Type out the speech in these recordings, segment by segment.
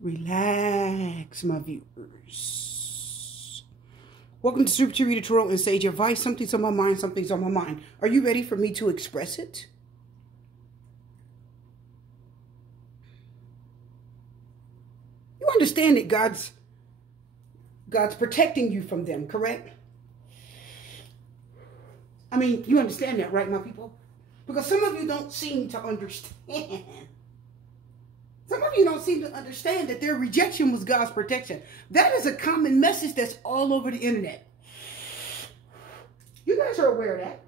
Relax, my viewers. Welcome to Super T Reader Tarot and Sage Advice. Something's on my mind, something's on my mind. Are you ready for me to express it? You understand that God's protecting you from them, correct? I mean, you understand that, right, my people? Because some of you don't seem to understand. Some of you don't seem to understand that their rejection was God's protection. That is a common message that's all over the internet. You guys are aware of that.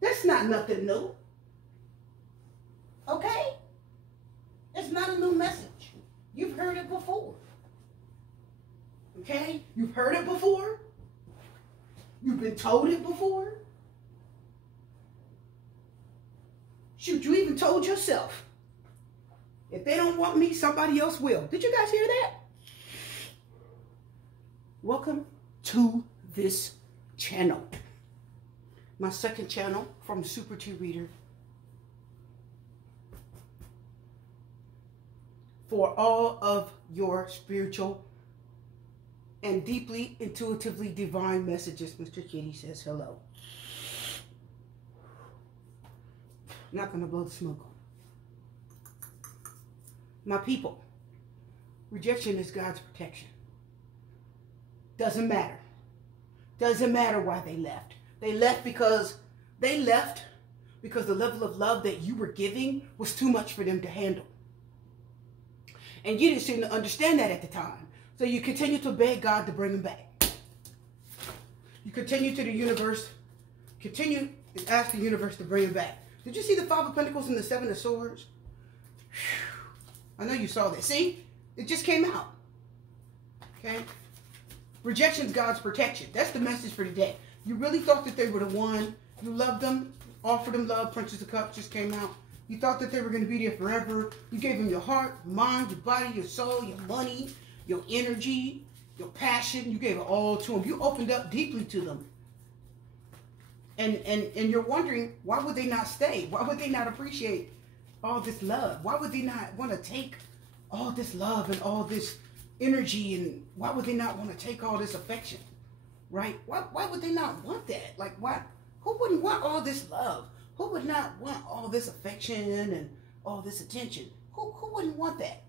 That's not nothing new. Okay? It's not a new message. You've heard it before. Okay? You've heard it before. You've been told it before. Shoot, you even told yourself. If they don't want me, somebody else will. Did you guys hear that? Welcome to this channel. My second channel from Super T Reader. For all of your spiritual and deeply intuitively divine messages. Mr. Kitty says hello. Not going to blow the smoke on. My people, rejection is God's protection. Doesn't matter. Doesn't matter why they left. They left because the level of love that you were giving was too much for them to handle. And you didn't seem to understand that at the time. So you continue to beg God to bring them back. You continue to the universe, continue to ask the universe to bring them back. Did you see the Five of Pentacles and the Seven of Swords? Whew. I know you saw that. See? It just came out. Okay? Rejection is God's protection. That's the message for today. You really thought that they were the one. You loved them. Offered them love. Princess of Cups just came out. You thought that they were going to be there forever. You gave them your heart, mind, your body, your soul, your money, your energy, your passion. You gave it all to them. You opened up deeply to them. And you're wondering, why would they not stay? Why would they not appreciate all this love? Why would they not want to take all this love and all this energy? And why would they not want to take all this affection? Right? Why would they not want that? Like, why? Who wouldn't want all this love? Who would not want all this affection and all this attention? Who wouldn't want that?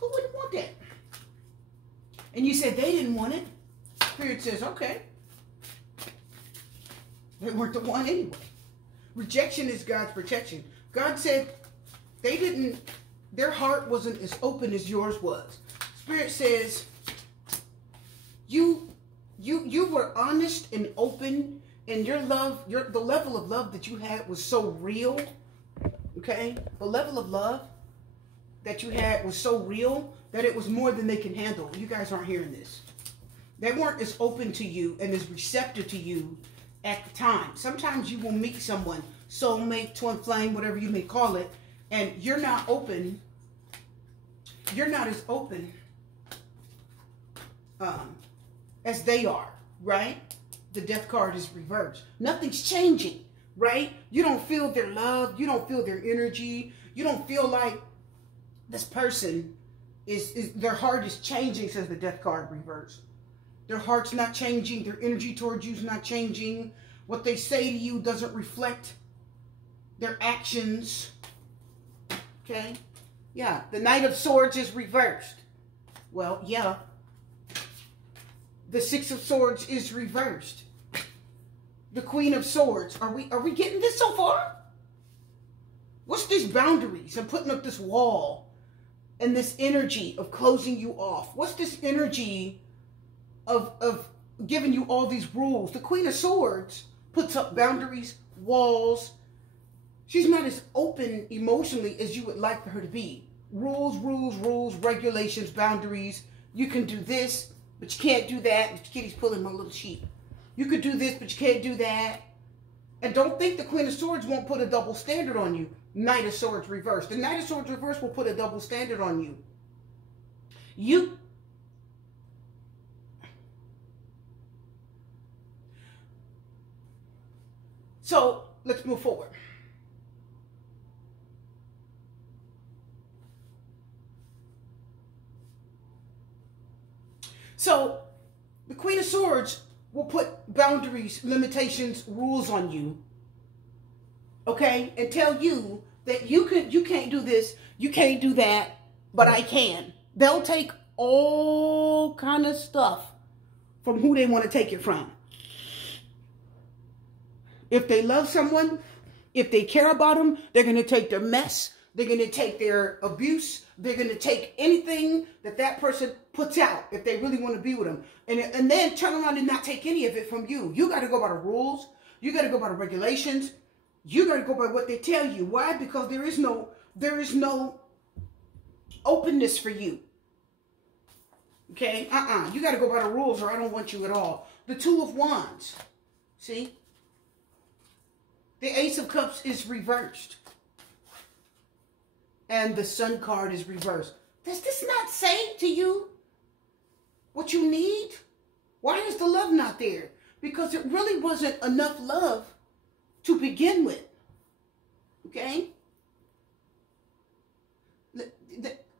Who wouldn't want that? And you said they didn't want it. Spirit says, okay. They weren't the one anyway. Rejection is God's protection. God said their heart wasn't as open as yours was. Spirit says, you were honest and open, and your love, the level of love that you had was so real. Okay? The level of love that you had was so real that it was more than they can handle. You guys aren't hearing this. They weren't as open to you and as receptive to you at the time. Sometimes you will meet someone, soulmate, twin flame, whatever you may call it, and you're not open. You're not as open as they are, right? The death card is reversed. Nothing's changing, right? You don't feel their love. You don't feel their energy. You don't feel like this person their heart is changing, says the death card reversed. Their heart's not changing. Their energy towards you is not changing. What they say to you doesn't reflect their actions. Okay? Yeah. The Knight of Swords is reversed. Well, yeah. The Six of Swords is reversed. The Queen of Swords. Are we getting this so far? What's these boundaries and putting up this wall and this energy of closing you off? What's this energy of giving you all these rules? The Queen of Swords puts up boundaries, walls. She's not as open emotionally as you would like for her to be. Rules, regulations, boundaries. You can do this, but you can't do that. Mr. Kitty's pulling my little sheep. You could do this, but you can't do that. And don't think the Queen of Swords won't put a double standard on you. Knight of Swords reversed. The Knight of Swords reversed will put a double standard on you. So, let's move forward. So the Queen of Swords will put boundaries, limitations, rules on you. Okay? And tell you that you can't do this, you can't do that, but I can. They'll take all kind of stuff from who they want to take it from. If they love someone, if they care about them, they're going to take their mess. They're going to take their abuse. They're going to take anything that person puts out if they really want to be with them. And then turn around and not take any of it from you. You got to go by the rules. You got to go by the regulations. You got to go by what they tell you. Why? Because there is no openness for you. Okay? You got to go by the rules or I don't want you at all. The Two of Wands. See? The Ace of Cups is reversed. And the Sun card is reversed. Does this not say to you what you need? Why is the love not there? Because it really wasn't enough love to begin with. Okay?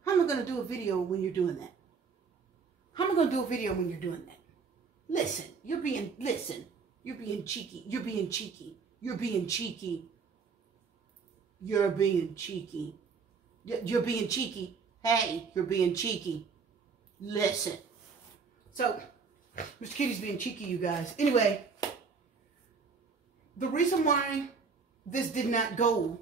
How am I going to do a video when you're doing that? How am I going to do a video when you're doing that? Listen, you're being cheeky. You're being cheeky. You're being cheeky. You're being cheeky. You're being cheeky. Hey, you're being cheeky. Listen. So, Mr. Kitty's being cheeky, you guys. Anyway, the reason why this did not go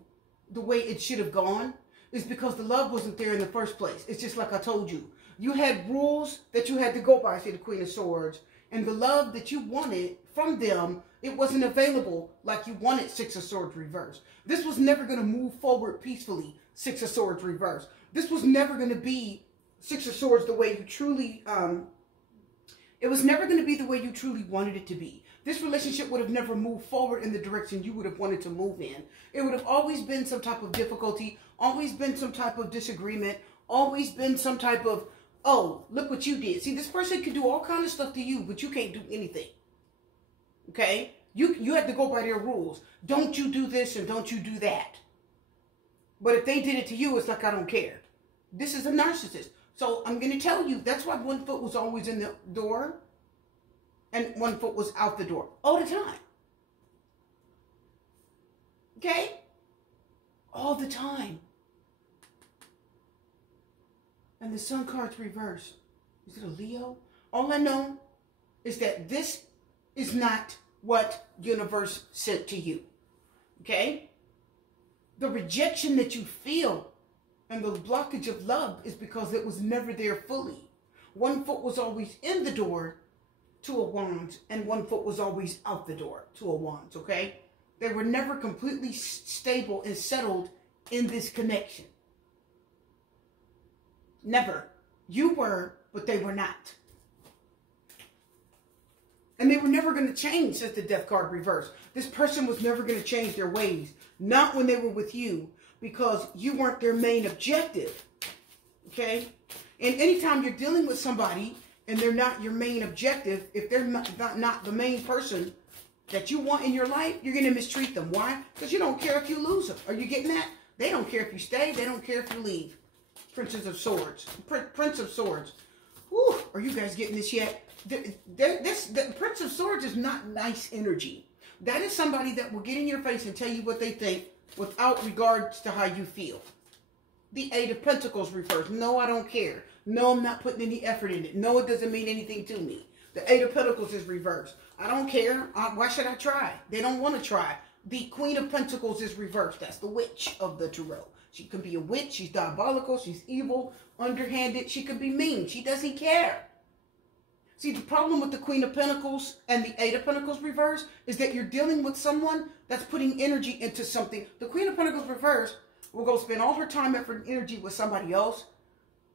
the way it should have gone is because the love wasn't there in the first place. It's just like I told you. You had rules that you had to go by, say the Queen of Swords. And the love that you wanted from them, it wasn't available like you wanted Six of Swords reversed. This was never going to move forward peacefully, Six of Swords reversed. This was never going to be Six of Swords the way you truly, it was never going to be the way you truly wanted it to be. This relationship would have never moved forward in the direction you would have wanted to move in. It would have always been some type of difficulty, always been some type of disagreement, always been some type of, oh, look what you did. See, this person can do all kind of stuff to you, but you can't do anything. Okay? You have to go by their rules. Don't you do this and don't you do that. But if they did it to you, it's like, I don't care. This is a narcissist. So I'm going to tell you, that's why one foot was always in the door and one foot was out the door all the time. Okay? All the time. And the Sun card's reversed. Is it a Leo? All I know is that this is not what universe sent to you. Okay? The rejection that you feel and the blockage of love is because it was never there fully. One foot was always in the door, Two of Wands, and one foot was always out the door, Two of Wands, okay? They were never completely stable and settled in this connection. Never. You were, but they were not. And they were never going to change since the Death card reversed. This person was never going to change their ways. Not when they were with you, because you weren't their main objective. Okay? And anytime you're dealing with somebody and they're not your main objective, if they're not the main person that you want in your life, you're going to mistreat them. Why? Because you don't care if you lose them. Are you getting that? They don't care if you stay. They don't care if you leave. Princess of Swords. Prince of Swords. Whew, are you guys getting this yet? The Prince of Swords is not nice energy. That is somebody that will get in your face and tell you what they think without regards to how you feel. The Eight of Pentacles reversed. No, I don't care. No, I'm not putting any effort in it. No, it doesn't mean anything to me. The Eight of Pentacles is reversed. I don't care. Why should I try? They don't want to try. The Queen of Pentacles is reversed. That's the witch of the tarot. She can be a witch. She's diabolical. She's evil, underhanded. She could be mean. She doesn't care. See, the problem with the Queen of Pentacles and the Eight of Pentacles reversed is that you're dealing with someone that's putting energy into something. The Queen of Pentacles reversed will go spend all her time, effort, and energy with somebody else,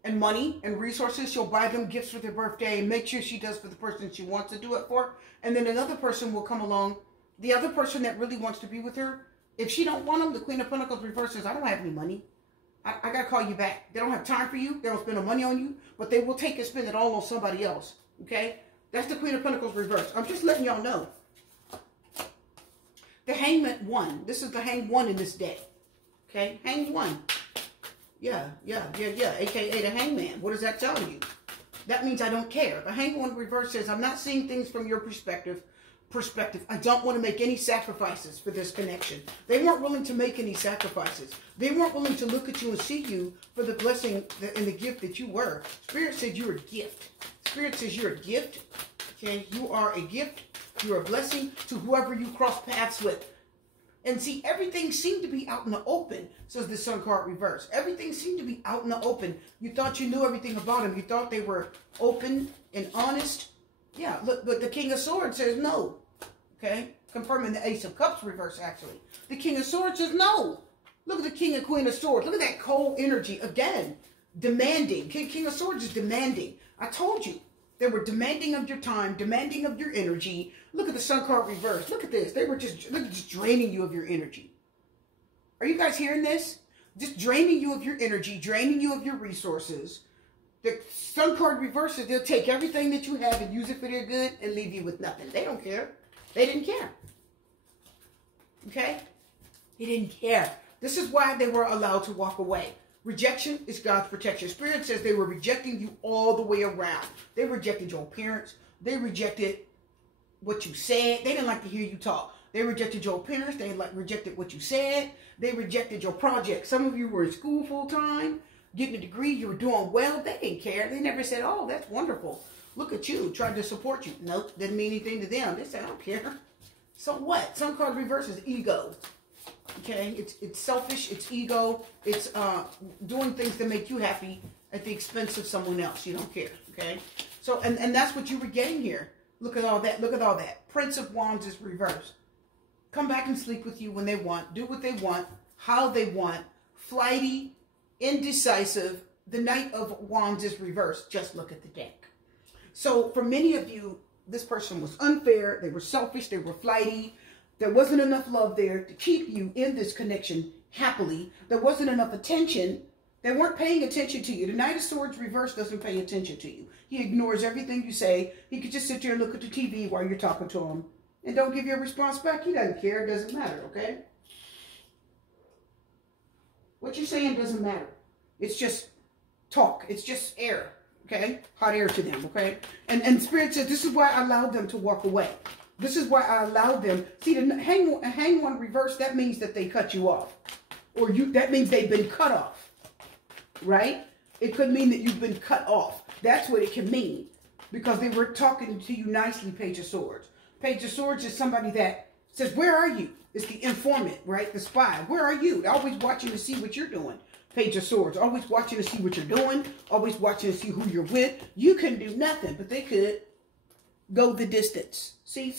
and money and resources. She'll buy them gifts for their birthday and make sure she does for the person she wants to do it for. And then another person will come along, the other person that really wants to be with her. If she don't want them, the Queen of Pentacles reverses, I don't have any money. I got to call you back. They don't have time for you. They don't spend no money on you, but they will take and spend it all on somebody else. Okay? That's the Queen of Pentacles reversed. I'm just letting y'all know. The Hangman won. This is the Hang one in this deck. Okay? Hang one. Yeah. AKA the Hangman. What does that tell you? That means I don't care. The Hangman reverse says, I'm not seeing things from your perspective. I don't want to make any sacrifices for this connection. They weren't willing to make any sacrifices. They weren't willing to look at you and see you for the blessing and the gift that you were. Spirit said you're a gift. Spirit says you're a gift. Okay, you are a gift. You're a blessing to whoever you cross paths with. And see, everything seemed to be out in the open, says the Sun card reverse. Everything seemed to be out in the open. You thought you knew everything about them. You thought they were open and honest. Yeah, look, but the King of Swords says no. Okay, confirming the Ace of Cups reverse, actually. The King of Swords says no. Look at the King and Queen of Swords. Look at that cold energy. Again, demanding. King of Swords is demanding. I told you. They were demanding of your time, demanding of your energy. Look at the Sun card reverse. Look at this. They were just draining you of your energy. Are you guys hearing this? Just draining you of your energy, draining you of your resources. The Sun card reverses, they'll take everything that you have and use it for their good and leave you with nothing. They don't care. They didn't care. Okay? They didn't care. This is why they were allowed to walk away. Rejection is God's protection. Spirit says they were rejecting you all the way around. They rejected your appearance. They rejected what you said. They didn't like to hear you talk. They rejected your appearance. They rejected what you said. They rejected your project. Some of you were in school full time, getting a degree. You were doing well. They didn't care. They never said, oh, that's wonderful. Look at you. Tried to support you. Nope. Didn't mean anything to them. They said, I don't care. So what? Sun card reverse is ego. Okay? It's selfish. It's ego. It's doing things to make you happy at the expense of someone else. You don't care. Okay? So, and that's what you were getting here. Look at all that. Look at all that. Prince of Wands is reversed. Come back and sleep with you when they want. Do what they want. How they want. Flighty. Indecisive. The Knight of Wands is reversed. Just look at the deck. So for many of you, this person was unfair. They were selfish. They were flighty. There wasn't enough love there to keep you in this connection happily. There wasn't enough attention. They weren't paying attention to you. The Knight of Swords reverse doesn't pay attention to you. He ignores everything you say. He could just sit there and look at the TV while you're talking to him and don't give you a response back. He doesn't care. It doesn't matter, okay? What you're saying doesn't matter. It's just talk. It's just air, okay? Hot air to them, okay? And Spirit says, this is why I allowed them to walk away. This is why I allowed them. See, the Hangman reverse, that means that they cut you off. Or that means they've been cut off, right? It could mean that you've been cut off. That's what it can mean. Because they were talking to you nicely, Page of Swords. Page of Swords is somebody that says, where are you? It's the informant, right? The spy. Where are you? They're always watching to see what you're doing. Page of Swords. Always watching to see what you're doing. Always watching to see who you're with. You couldn't do nothing, but they could go the distance. See?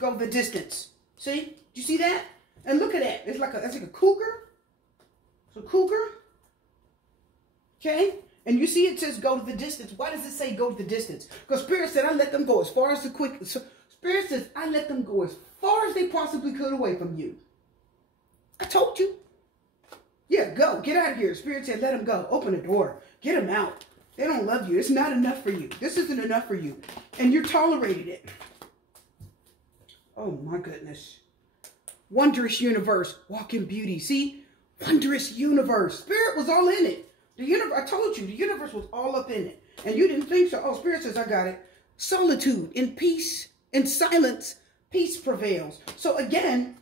Go the distance. See? Do you see that? And look at that. It's like that's like a cougar. It's a cougar. Okay? And you see it says go to the distance. Why does it say go to the distance? Because Spirit said I let them go as far as the quick. So Spirit says I let them go as far as they possibly could away from you. I told you. Yeah, go. Get out of here. Spirit said let them go. Open the door. Get them out. They don't love you. It's not enough for you. This isn't enough for you. And you tolerated it. Oh my goodness. Wondrous universe. Walk in beauty. See? Wondrous universe. Spirit was all in it. The universe, I told you, the universe was all up in it. And you didn't think so. Oh, Spirit says, I got it. Solitude, in peace, in silence, peace prevails. So again,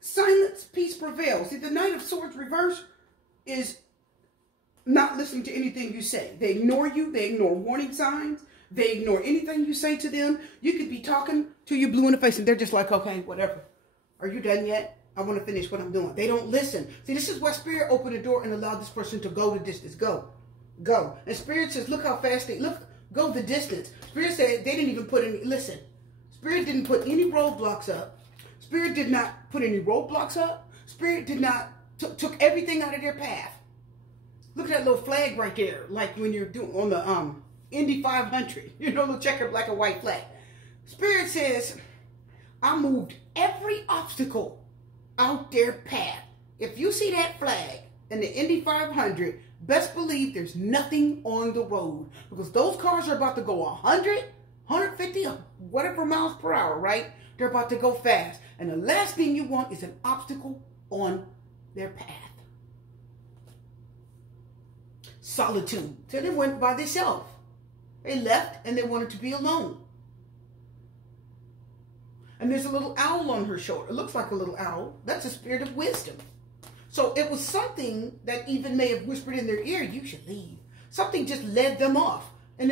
silence, peace prevails. See, the Knight of Swords reverse is not listening to anything you say. They ignore you. They ignore warning signs. They ignore anything you say to them. You could be talking to you blue in the face and they're just like, okay, whatever. Are you done yet? I want to finish what I'm doing. They don't listen. See, this is why Spirit opened the door and allowed this person to go the distance. Go. Go. And Spirit says, look how fast they, look, go the distance. Spirit said they didn't even put any, listen. Spirit didn't put any roadblocks up. Spirit did not put any roadblocks up. Spirit did not, took everything out of their path. Look at that little flag right there. Like when you're doing on the Indy 500. You know, the checkered black and white flag. Spirit says, I moved every obstacle out their path. If you see that flag in the Indy 500, best believe there's nothing on the road. Because those cars are about to go 100, 150, whatever miles per hour, right? They're about to go fast. And the last thing you want is an obstacle on their path. solitude. So they went by themselves. They left and they wanted to be alone. And there's a little owl on her shoulder. It looks like a little owl. That's a spirit of wisdom. So it was something that even may have whispered in their ear, you should leave. Something just led them off. And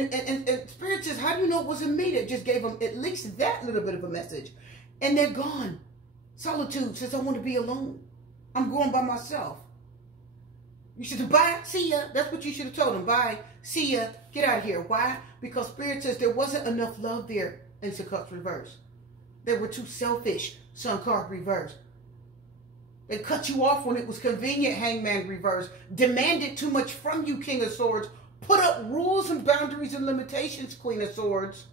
Spirit says, how do you know it wasn't me that just gave them at least that little bit of a message? And they're gone. Solitude says, I want to be alone. I'm going by myself. You should have, bye, see ya. That's what you should have told them. Bye, see ya, get out of here. Why? Because Spirit says there wasn't enough love there in the Cups reverse. They were too selfish, Sun card reverse. They cut you off when it was convenient, Hangman reverse. Demanded too much from you, King of Swords. Put up rules and boundaries and limitations, Queen of Swords.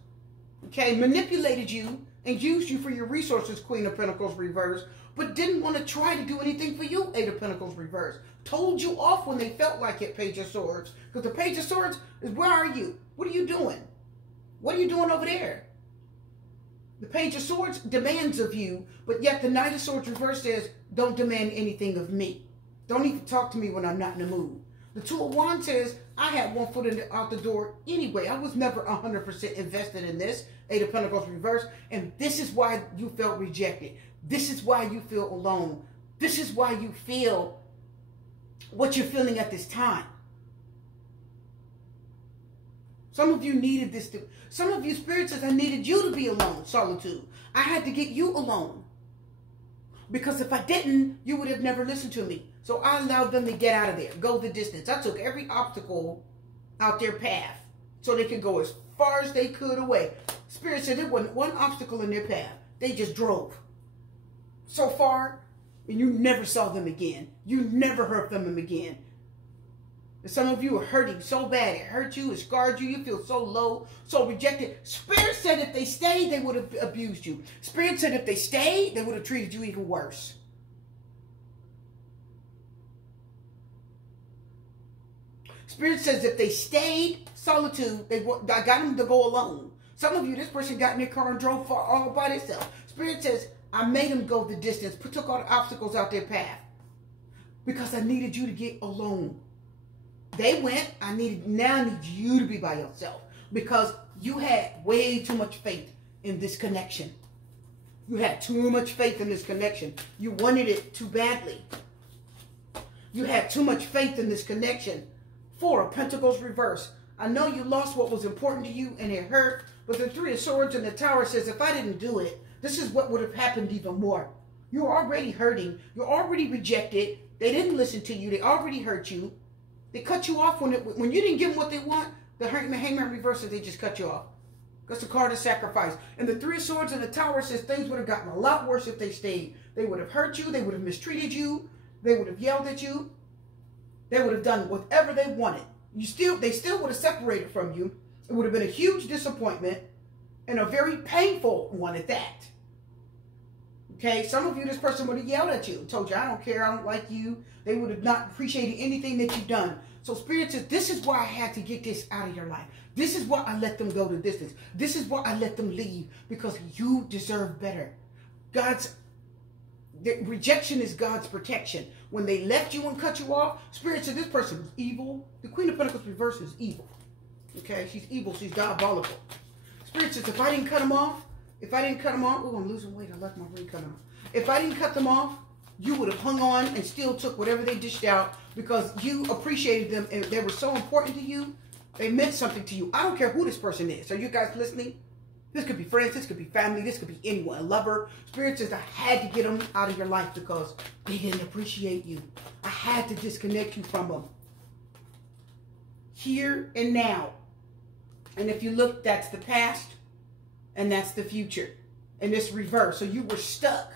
Okay, manipulated you and used you for your resources, Queen of Pentacles reverse. But didn't want to try to do anything for you, Eight of Pentacles reverse. Told you off when they felt like it, Page of Swords. Because the Page of Swords is, where are you? What are you doing? What are you doing over there? The Page of Swords demands of you, but yet the Knight of Swords reverse says, don't demand anything of me. Don't even talk to me when I'm not in the mood. The Two of Wands says, I had one foot out the door anyway. I was never 100% invested in this. Eight of Pentacles reverse. And this is why you felt rejected. This is why you feel alone. This is why you feel what you're feeling at this time. Some of you needed this to, some of you, Spirit says, I needed you to be alone, solitude. I had to get you alone. Because if I didn't, you would have never listened to me. So I allowed them to get out of there, go the distance. I took every obstacle out their path so they could go as far as they could away. Spirit said there wasn't one obstacle in their path. They just drove so far, and you never saw them again. You never heard from them again. And some of you are hurting so bad. It hurt you, it scarred you. You feel so low, so rejected. Spirit said if they stayed, they would have abused you. Spirit said if they stayed, they would have treated you even worse. Spirit says if they stayed, solitude, I got them to go alone. Some of you, this person got in their car and drove far all by themselves. Spirit says, I made them go the distance, took all the obstacles out their path. Because I needed you to get alone. They went, now I need you to be by yourself. Because you had way too much faith in this connection. You had too much faith in this connection. You wanted it too badly. You had too much faith in this connection. Four of Pentacles reverse. I know you lost what was important to you and it hurt. But the Three of Swords and the Tower says, if I didn't do it, this is what would have happened even more. You're already hurting. You're already rejected. They didn't listen to you. They already hurt you. They cut you off when you didn't give them what they want. The Hangman reverses, they just cut you off. That's the card of sacrifice. And the Three of Swords and the Tower says things would have gotten a lot worse if they stayed. They would have hurt you. They would have mistreated you. They would have yelled at you. They would have done whatever they wanted. They still would have separated from you. It would have been a huge disappointment and a very painful one at that. Okay, some of you, this person would have yelled at you, told you, I don't care, I don't like you. They would have not appreciated anything that you've done. So Spirit says, this is why I had to get this out of your life. This is why I let them go the distance. This is why I let them leave, because you deserve better. Rejection is God's protection. When they left you and cut you off, Spirit said this person was evil. The Queen of Pentacles reverse is evil. Okay, she's evil, she's diabolical. Spirit says, if I didn't cut them off, oh, I'm losing weight, I left my ring cut off. If I didn't cut them off, you would have hung on and still took whatever they dished out because you appreciated them and they were so important to you. They meant something to you. I don't care who this person is. Are you guys listening? This could be friends, this could be family, this could be anyone, a lover. Spirit says, I had to get them out of your life because they didn't appreciate you. I had to disconnect you from them. Here and now. And if you look, that's the past and that's the future. And it's reverse. So you were stuck.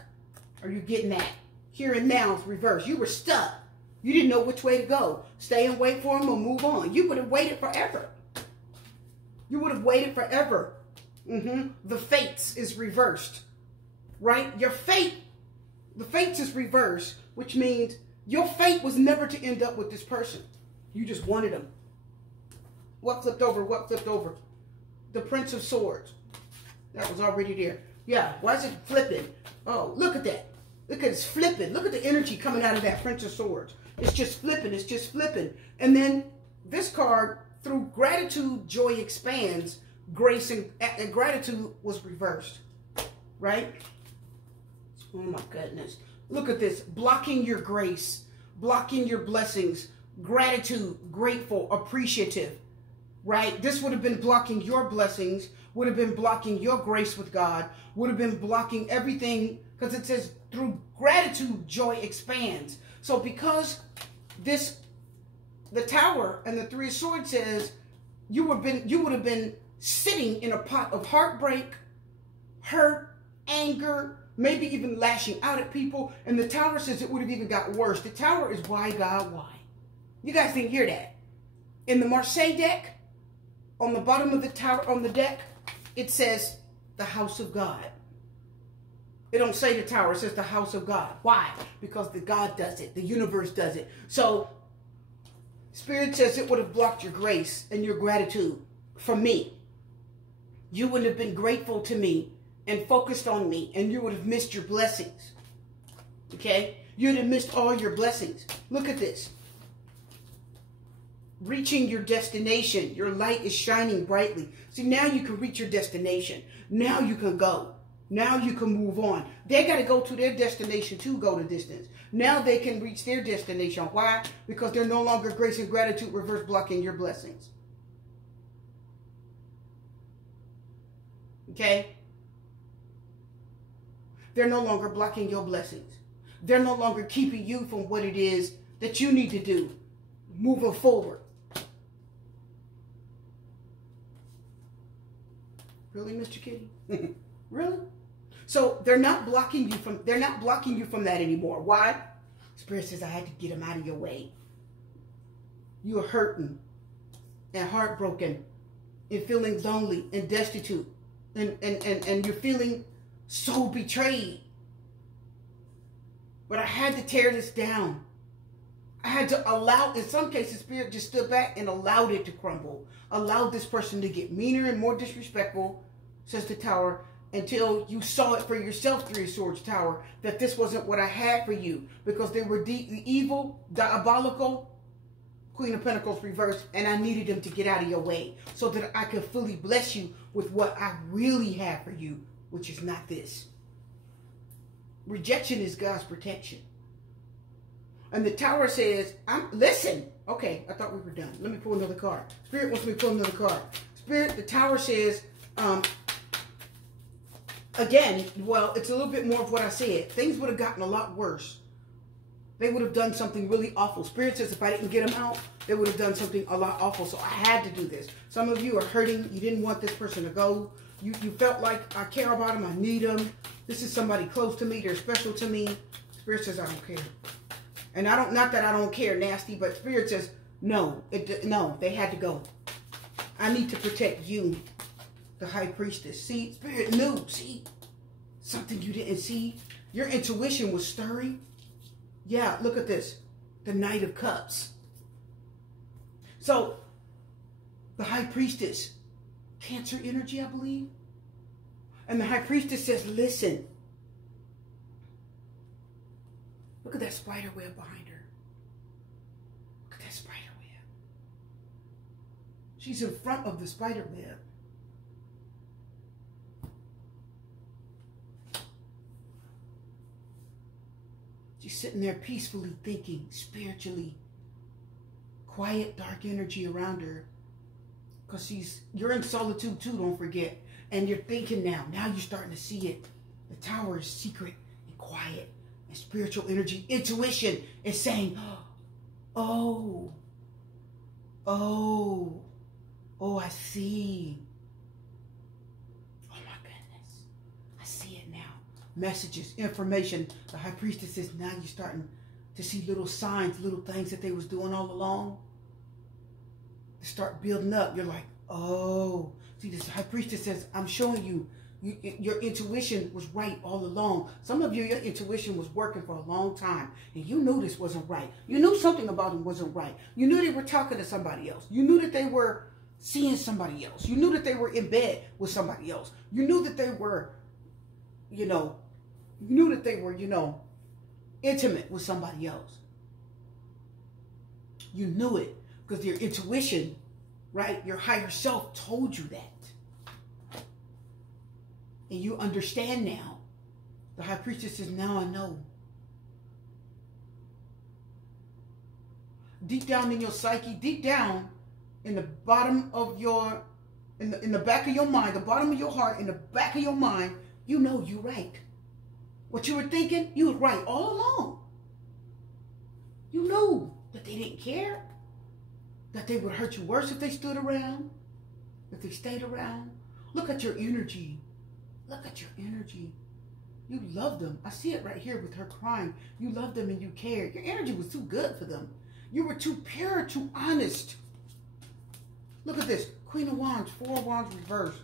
Are you getting that? Here and now is reverse. You were stuck. You didn't know which way to go. Stay and wait for them or move on. You would have waited forever. You would have waited forever. The fates is reversed. Right? Your fate, the fates is reversed, which means your fate was never to end up with this person. You just wanted them. What flipped over? What flipped over? The Prince of Swords. That was already there. Yeah, why is it flipping? Oh, look at that. Look at it's flipping. Look at the energy coming out of that Prince of Swords. It's just flipping. It's just flipping. And then this card, through gratitude, joy expands. Grace and gratitude was reversed, right? Oh my goodness. Look at this. Blocking your grace, blocking your blessings, gratitude, grateful, appreciative, right? This would have been blocking your blessings, would have been blocking your grace with God, would have been blocking everything, because it says through gratitude, joy expands. So because this, the Tower and the Three of Swords says you would have been sitting in a pot of heartbreak, hurt, anger, maybe even lashing out at people. And the Tower says it would have even got worse. The Tower is why, God, why? You guys didn't hear that. In the Marseille deck, on the bottom of the Tower, on the deck, it says the house of God. It don't say the Tower, it says the house of God. Why? Because the God does it. The universe does it. So Spirit says it would have blocked your grace and your gratitude from me. You wouldn't have been grateful to me and focused on me, and you would have missed your blessings. Okay? You'd have missed all your blessings. Look at this. Reaching your destination. Your light is shining brightly. See, now you can reach your destination. Now you can go. Now you can move on. They got to go to their destination to go the distance. Now they can reach their destination. Why? Because they're no longer grace and gratitude reverse blocking your blessings. Okay? They're no longer blocking your blessings. They're no longer keeping you from what it is that you need to do moving forward. Really, Mr. Kitty? Really? So they're not blocking you from that anymore. Why? Spirit says I had to get them out of your way. You are hurting and heartbroken and feeling lonely and destitute. And you're feeling so betrayed. But I had to tear this down. I had to allow, in some cases, Spirit just stood back and allowed it to crumble. Allowed this person to get meaner and more disrespectful, says the Tower, until you saw it for yourself, Three of Swords Tower, that this wasn't what I had for you. Because they were deeply evil, diabolical, Queen of Pentacles reversed, and I needed them to get out of your way so that I could fully bless you with what I really have for you, which is not this. Rejection is God's protection. And the Tower says, listen. Okay, I thought we were done. Let me pull another card. Spirit wants me to pull another card. Spirit, the Tower says, again, well, it's a little bit more of what I said. Things would have gotten a lot worse. They would have done something really awful. Spirit says if I didn't get them out, they would have done something a lot awful. So I had to do this. Some of you are hurting. You didn't want this person to go. You felt like I care about them. I need them. This is somebody close to me. They're special to me. Spirit says I don't care. And not that I don't care, nasty, but Spirit says no. No, they had to go. I need to protect you, the High Priestess. See, Spirit knew. See, something you didn't see. Your intuition was stirring. Yeah, look at this. The Knight of Cups. So, the High Priestess, Cancer energy, I believe. And the High Priestess says, listen. Look at that spider web behind her. Look at that spider web. She's in front of the spider web. She's sitting there peacefully thinking, spiritually. Quiet, dark energy around her. Because you're in solitude too, don't forget. And you're thinking now. Now you're starting to see it. The Tower is secret and quiet. And spiritual energy, intuition is saying, oh, I see. Oh my goodness. I see it now. Messages, information. The High Priestess says, now you're starting to see little signs, little things that they was doing all along. They start building up. You're like, oh. See, this High Priestess says, I'm showing you. Your intuition was right all along. Some of you, your intuition was working for a long time. And you knew this wasn't right. You knew something about them wasn't right. You knew they were talking to somebody else. You knew that they were seeing somebody else. You knew that they were in bed with somebody else. You knew that they were, intimate with somebody else. You knew it. because your intuition, right, your higher self told you that. And you understand now. The high priestess says, now I know. Deep down in your psyche, deep down in the bottom of your, in the back of your mind, the bottom of your heart, in the back of your mind, you know you're right. What you were thinking, you were right all along. You knew that they didn't care, that they would hurt you worse if they stood around, if they stayed around. Look at your energy. Look at your energy. You loved them. I see it right here with her crying. You loved them and you cared. Your energy was too good for them. You were too pure, too honest. Look at this. Queen of Wands, Four of Wands reversed.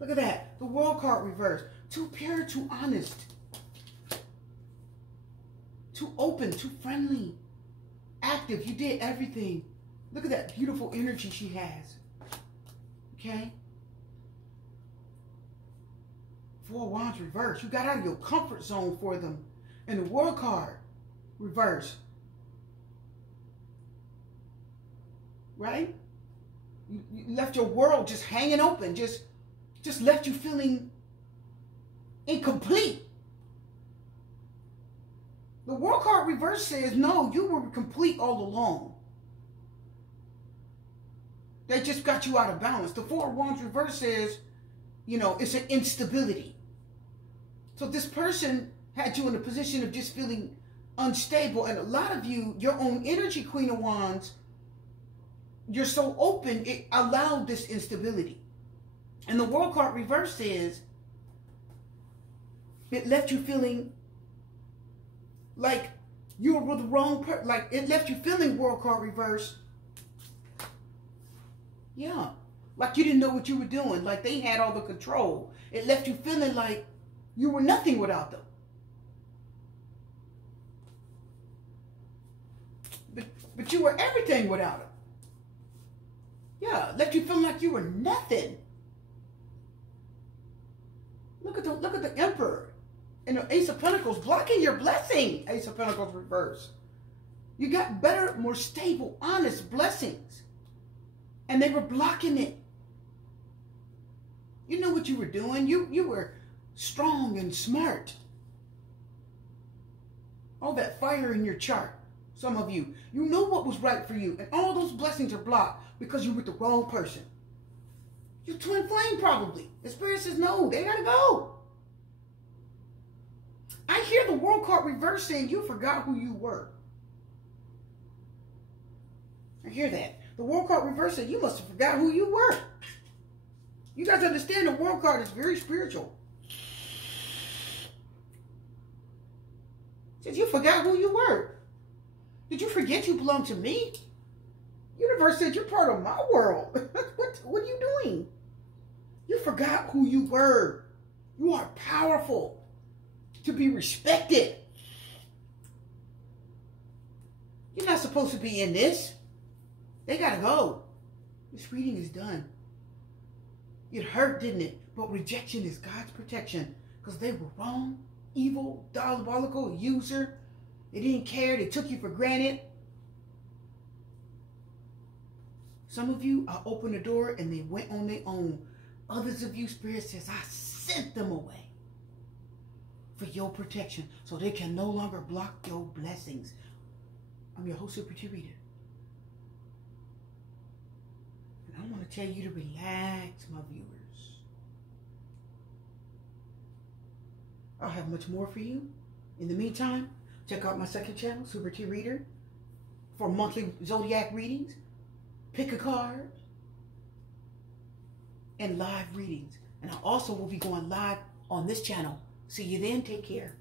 Look at that. The World card reversed. Too pure, too honest. Too open, too friendly. Active. You did everything. Look at that beautiful energy she has. Okay? Four of Wands reversed. You got out of your comfort zone for them. And the World card reversed. Right? You left your world just hanging open. Just left you feeling incomplete. The World card reverse says, no, you were complete all along. They just got you out of balance. The Four of Wands reverse says, you know, it's an instability. So this person had you in a position of just feeling unstable. And a lot of you, your own energy, Queen of Wands, you're so open, it allowed this instability. And the World card reverse says, it left you feeling like you were with the wrong person. Like it left you feeling, World card reverse. Yeah. Like you didn't know what you were doing. Like they had all the control. It left you feeling like you were nothing without them. But you were everything without them. Yeah, left you feeling like you were nothing. Look at the Emperor and the Ace of Pentacles blocking your blessing. Ace of Pentacles reverse. You got better, more stable, honest blessings. And they were blocking it. You know what you were doing. You were strong and smart. All that fire in your chart. Some of you. You know what was right for you. And all those blessings are blocked because you're with the wrong person. You're twin flame probably. The Spirit says, no, they gotta go. I hear the World card reverse saying you forgot who you were. I hear that. The World card reverse said you must have forgot who you were. You guys understand the World card is very spiritual. It says you forgot who you were. Did you forget you belong to me? Universe said you're part of my world. What are you doing? You forgot who you were. You are powerful, to be respected. You're not supposed to be in this. They gotta go. This reading is done. It hurt, didn't it? But rejection is God's protection because they were wrong, evil, diabolical, user. They didn't care. They took you for granted. Some of you, I opened the door and they went on their own. Others of you, Spirit says, I sent them away for your protection so they can no longer block your blessings. I'm your host, Super T Reader. And I want to tell you to relax, my viewers. I'll have much more for you. In the meantime, check out my second channel, Super T Reader, for monthly zodiac readings. Pick a card and live readings. And I also will be going live on this channel. See you then. Take care.